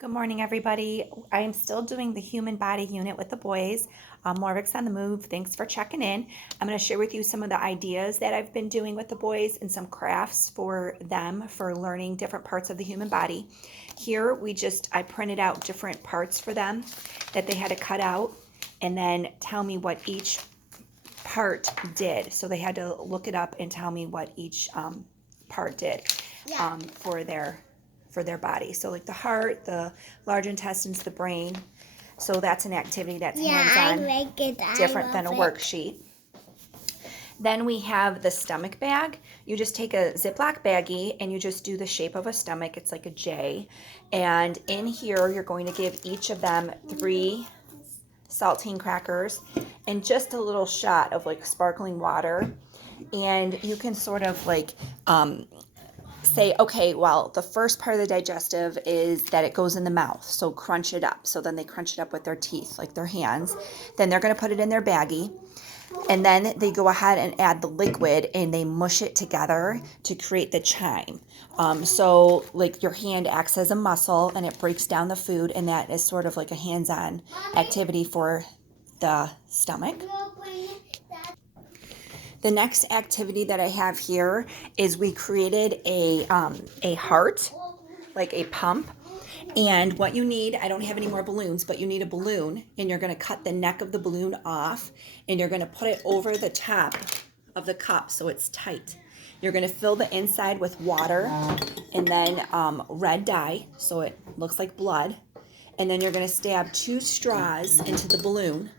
Good morning, everybody. I am still doing the human body unit with the boys. Morvik's on the move. Thanks for checking in. I'm going to share with you some of the ideas that I've been doing with the boys and some crafts for them for learning different parts of the human body. Here, I printed out different parts for them that they had to cut out and then tell me what each part did. So they had to look it up and tell me what each part did for their body. So like the heart, the large intestines, the brain. So that's an activity that's hands-on, different than a worksheet. Then we have the stomach bag. You just take a Ziploc baggie and you just do the shape of a stomach. It's like a J. And in here, you're going to give each of them 3 saltine crackers and just a little shot of like sparkling water. And you can sort of like say, okay, well, the first part of the digestive is that it goes in the mouth, so crunch it up. So then they crunch it up with their teeth, like their hands. Then they're going to put it in their baggie, and then they go ahead and add the liquid, and they mush it together to create the chime. So like your hand acts as a muscle, and it breaks down the food, and that is sort of like a hands-on activity for the stomach. The next activity that I have here is we created a heart, like a pump. And what you need, I don't have any more balloons, but you need a balloon, and you're going to cut the neck of the balloon off, and you're going to put it over the top of the cup so it's tight. You're going to fill the inside with water and then red dye so it looks like blood. And then you're going to stab 2 straws into the balloon,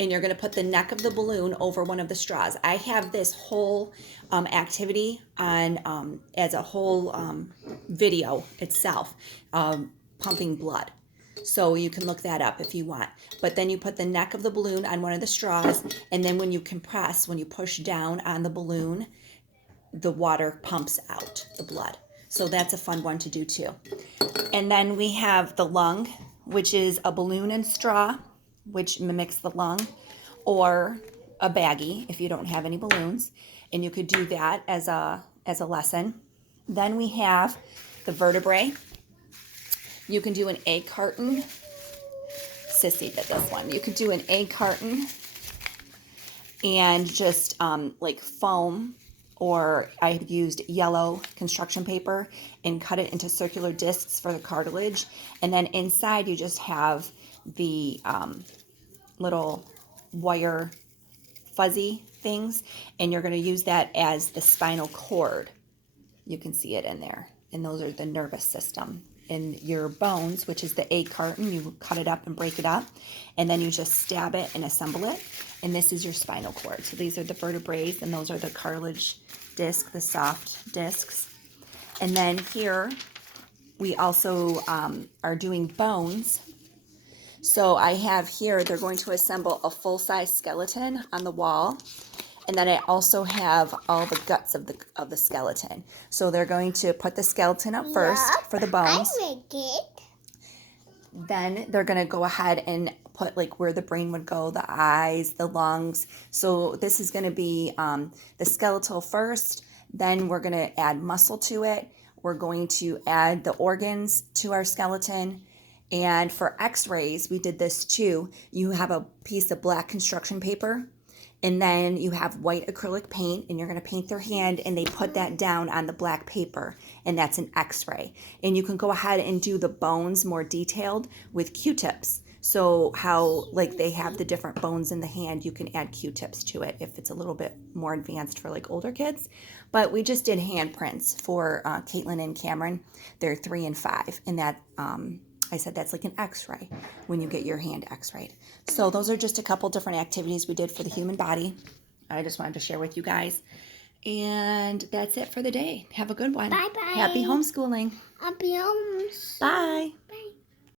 and you're going to put the neck of the balloon over one of the straws. I have this whole activity on as a whole video itself, pumping blood. So you can look that up if you want. But then you put the neck of the balloon on one of the straws, and then when you compress, when you push down on the balloon, the water pumps out the blood. So that's a fun one to do too. And then we have the lung, which is a balloon and straw, which mimics the lung, or a baggie if you don't have any balloons, and you could do that as a lesson. Then we have the vertebrae. You can do an egg carton. Sissy did this one. You could do an egg carton and just like foam, or I used yellow construction paper and cut it into circular discs for the cartilage. And then inside you just have the little wire fuzzy things, and you're going to use that as the spinal cord. You can see it in there, and those are the nervous system. And your bones, which is the egg carton, you cut it up and break it up, and then you just stab it and assemble it, and this is your spinal cord. So these are the vertebrae, and those are the cartilage disc, the soft discs. And then here we also are doing bones. So I have here, they're going to assemble a full-size skeleton on the wall. And then I also have all the guts of the skeleton. So they're going to put the skeleton up first for the bones. I make it. Then they're going to go ahead and put like where the brain would go, the eyes, the lungs. So this is going to be the skeletal first. Then we're going to add muscle to it. We're going to add the organs to our skeleton. And for x-rays, we did this too. You have a piece of black construction paper, and then you have white acrylic paint, and you're going to paint their hand, and they put that down on the black paper, and that's an x-ray. And you can go ahead and do the bones more detailed with Q-tips. So how like they have the different bones in the hand, you can add Q-tips to it if it's a little bit more advanced for like older kids. But we just did handprints for Caitlin and Cameron. They're 3 and 5, and that I said that's like an x-ray when you get your hand x-rayed. So those are just a couple different activities we did for the human body. I just wanted to share with you guys. And that's it for the day. Have a good one. Bye-bye. Happy homeschooling. Happy homes. Bye.